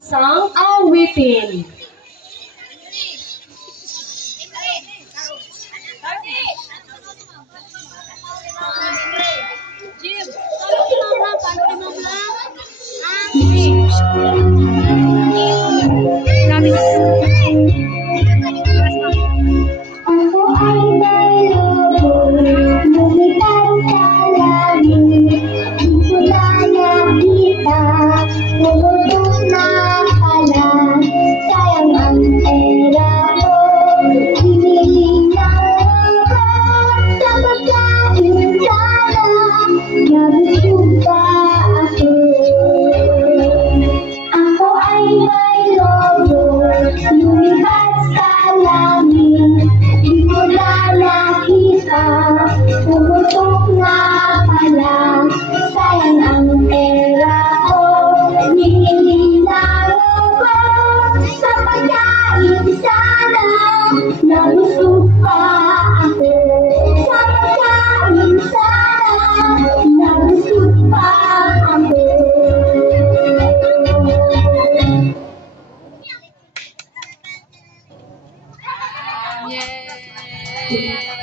Sang awitin. Ako ay nalubog, lumipad sa langit. Di ko na nakita, pumutok na pala. Sayang ang pera ko, bibili lang ako sa pagkain sana. Nabusog pa ako. Ako ay may lobo, lumipad sa langit. Di ko na nakita, pumutok na pala. Sayang ang pera ko, bibili lang ako sa pagkain sana. Nabusog pa ako sa pagkain sana. Nabusog pa ako. Yay!